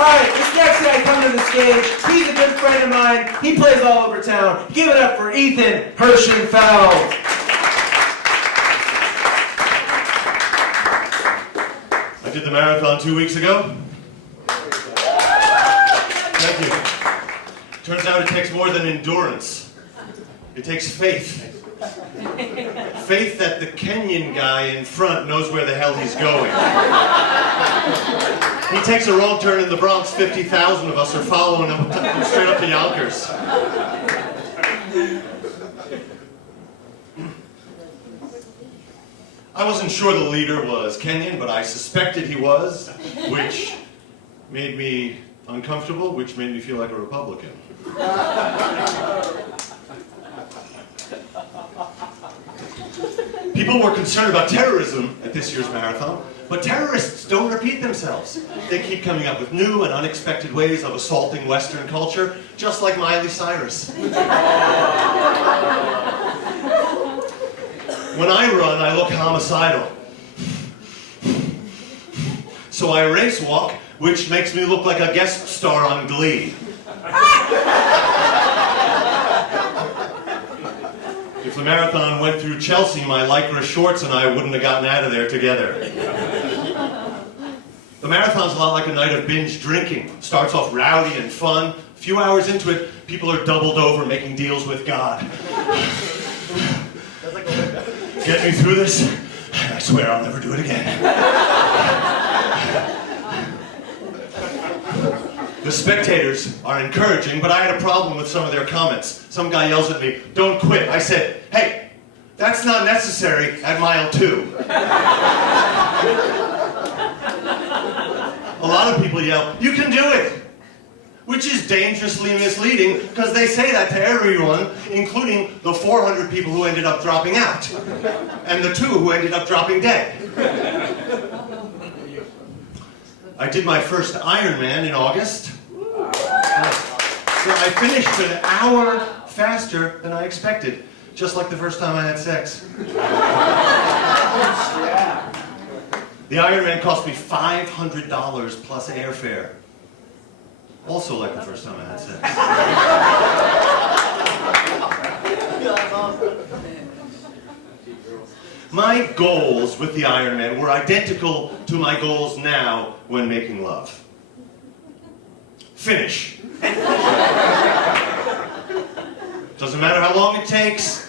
Alright, this next guy coming to the stage, he's a good friend of mine. He plays all over town. Give it up for Ethan Herschenfeld. I did the marathon 2 weeks ago. Thank you. Turns out it takes more than endurance. It takes faith. Faith that the Kenyan guy in front knows where the hell he's going. He takes a wrong turn in the Bronx, 50,000 of us are following him straight up to Yonkers. I wasn't sure the leader was Kenyan, but I suspected he was, which made me uncomfortable, which made me feel like a Republican. People were concerned about terrorism at this year's marathon, but terrorists don't repeat themselves. They keep coming up with new and unexpected ways of assaulting Western culture, just like Miley Cyrus. When I run, I look homicidal. So I race walk, which makes me look like a guest star on Glee. If the marathon went through Chelsea, my Lycra shorts and I wouldn't have gotten out of there together. The marathon's a lot like a night of binge drinking. Starts off rowdy and fun. A few hours into it, people are doubled over making deals with God. Get me through this, I swear I'll never do it again. The spectators are encouraging, but I had a problem with some of their comments. Some guy yells at me, "Don't quit." I said, "Hey, that's not necessary at mile 2. A lot of people yell, "You can do it," which is dangerously misleading because they say that to everyone, including the 400 people who ended up dropping out, and the 2 who ended up dropping dead. I did my first Ironman in August. So I finished an hour faster than I expected, just like the first time I had sex. The Ironman cost me $500 plus airfare. Also like the first time I had sex. My goals with the Ironman were identical to my goals now when making love. Finish. Doesn't matter how long it takes.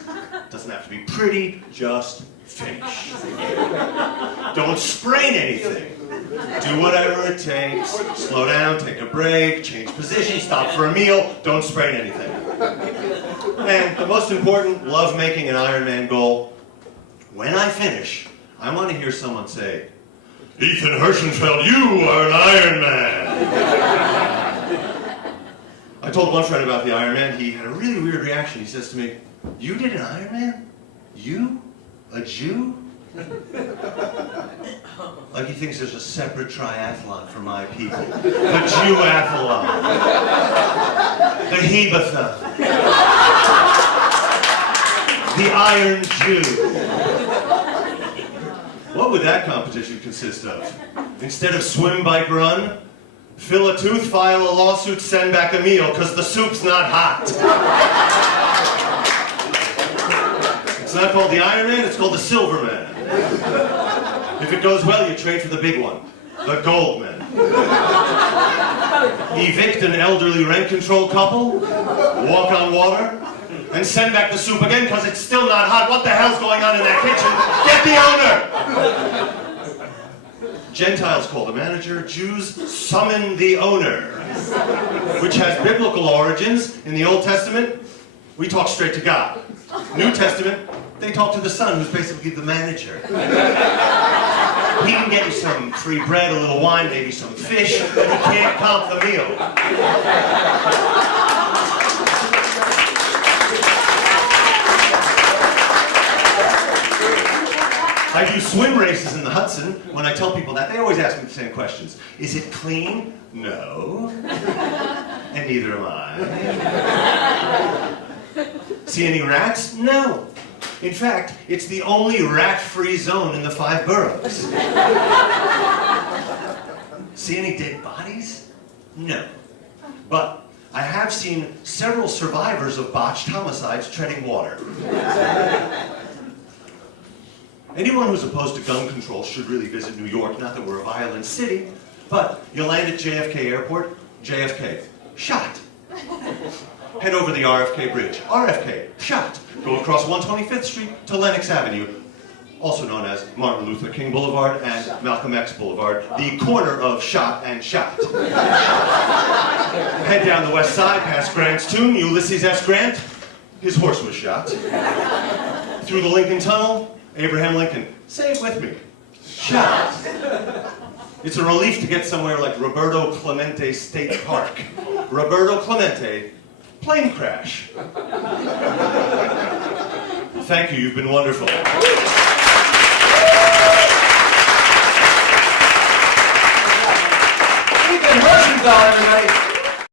Doesn't have to be pretty, just finish. Don't sprain anything. Do whatever it takes. Slow down, take a break, change position, stop for a meal. Don't sprain anything. And the most important love-making and Ironman goal, when I finish, I want to hear someone say, "Ethan Herschenfeld, you are an Ironman." I told one friend about the Ironman. He had a really weird reaction. He says to me, "You did an Ironman? You? A Jew?" Like he thinks there's a separate triathlon for my people. The Jew-athlon. The Hebathon. The Iron Jew. What would that competition consist of? Instead of swim, bike, run, fill a tooth, file a lawsuit, send back a meal, because the soup's not hot. It's not called the Ironman, it's called the Silverman. If it goes well, you trade for the big one, the Goldman. Evict an elderly rent control couple, walk on water, and send back the soup again because it's still not hot. What the hell's going on in that kitchen? Get the owner! Gentiles call the manager, Jews summon the owner, which has biblical origins. In the Old Testament, we talk straight to God. New Testament, they talk to the Son, who's basically the manager. He can get you some free bread, a little wine, maybe some fish, but he can't comp the meal. I do swim races in the Hudson. When I tell people that, they always ask me the same questions. Is it clean? No. And neither am I. See any rats? No. In fact, it's the only rat-free zone in the 5 boroughs. See any dead bodies? No. But I have seen several survivors of botched homicides treading water. Anyone who's opposed to gun control should really visit New York, not that we're a violent city, but you land at JFK Airport, JFK, shot. Head over the RFK Bridge, RFK, shot. Go across 125th Street to Lenox Avenue, also known as Martin Luther King Boulevard and Malcolm X Boulevard, the corner of shot and shot. Head down the west side past Grant's tomb, Ulysses S. Grant, his horse was shot. Through the Lincoln Tunnel, Abraham Lincoln, say it with me, shot. It's a relief to get somewhere like Roberto Clemente State Park. Roberto Clemente, plane crash. Thank you, you've been wonderful. Ethan Herschenfeld, everybody.